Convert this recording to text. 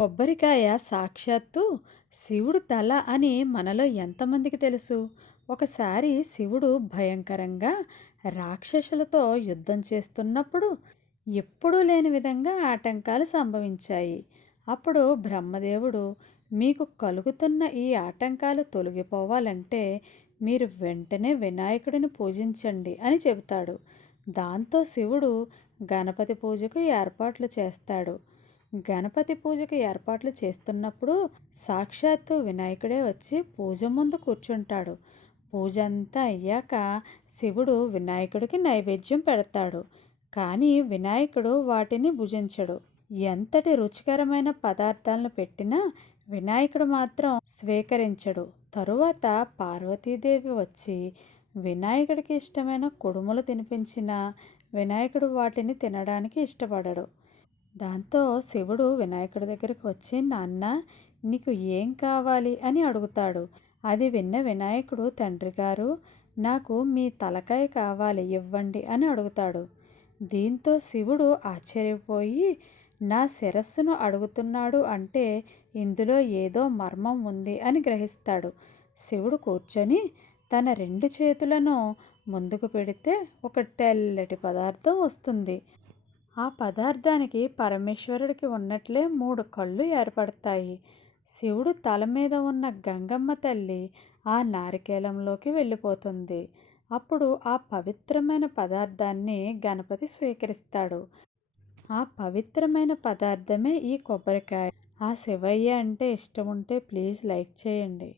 కొబ్బరికాయ సాక్షాత్తు శివుడు తల అని మనలో ఎంతమందికి తెలుసు? ఒకసారి శివుడు భయంకరంగా రాక్షసులతో యుద్ధం చేస్తున్నప్పుడు ఎప్పుడూ లేని విధంగా ఆటంకాలు సంభవించాయి. అప్పుడు బ్రహ్మదేవుడు మీకు కలుగుతున్న ఈ ఆటంకాలు తొలగిపోవాలంటే మీరు వెంటనే వినాయకుడిని పూజించండి అని చెబుతాడు. దాంతో శివుడు గణపతి పూజకు ఏర్పాట్లు చేస్తాడు. గణపతి పూజకు ఏర్పాట్లు చేస్తున్నప్పుడు సాక్షాత్తు వినాయకుడే వచ్చి పూజ ముందు కూర్చుంటాడు. పూజ అంతా అయ్యాక శివుడు వినాయకుడికి నైవేద్యం పెడతాడు. కానీ వినాయకుడు వాటిని భుజించడు. ఎంతటి రుచికరమైన పదార్థాలను పెట్టినా వినాయకుడు మాత్రం స్వీకరించడు. తరువాత పార్వతీదేవి వచ్చి వినాయకుడికి ఇష్టమైన కుడుములు తినిపించిన వినాయకుడు వాటిని తినడానికి ఇష్టపడడు. దాంతో శివుడు వినాయకుడి దగ్గరికి వచ్చి, నాన్న నీకు ఏం కావాలి అని అడుగుతాడు. అది విన్న వినాయకుడు, తండ్రి గారు నాకు మీ తలకాయ కావాలి ఇవ్వండి అని అడుగుతాడు. దీంతో శివుడు ఆశ్చర్యపోయి, నా శిరస్సును అడుగుతున్నాడు అంటే ఇందులో ఏదో మర్మం ఉంది అని గ్రహిస్తాడు. శివుడు కూర్చొని తన రెండు చేతులను ముందుకు పెడితే ఒక తెల్లటి పదార్థం వస్తుంది. ఆ పదార్థానికి పరమేశ్వరుడికి ఉన్నట్లే 3 కళ్ళు ఏర్పడతాయి. శివుడు తల మీద ఉన్న గంగమ్మ తల్లి ఆ నారికేలంలోకి వెళ్ళిపోతుంది. అప్పుడు ఆ పవిత్రమైన పదార్థాన్ని గణపతి స్వీకరిస్తాడు. ఆ పవిత్రమైన పదార్థమే ఈ కొబ్బరికాయ. ఆ శివయ్య అంటే ఇష్టం ఉంటే ప్లీజ్ లైక్ చేయండి.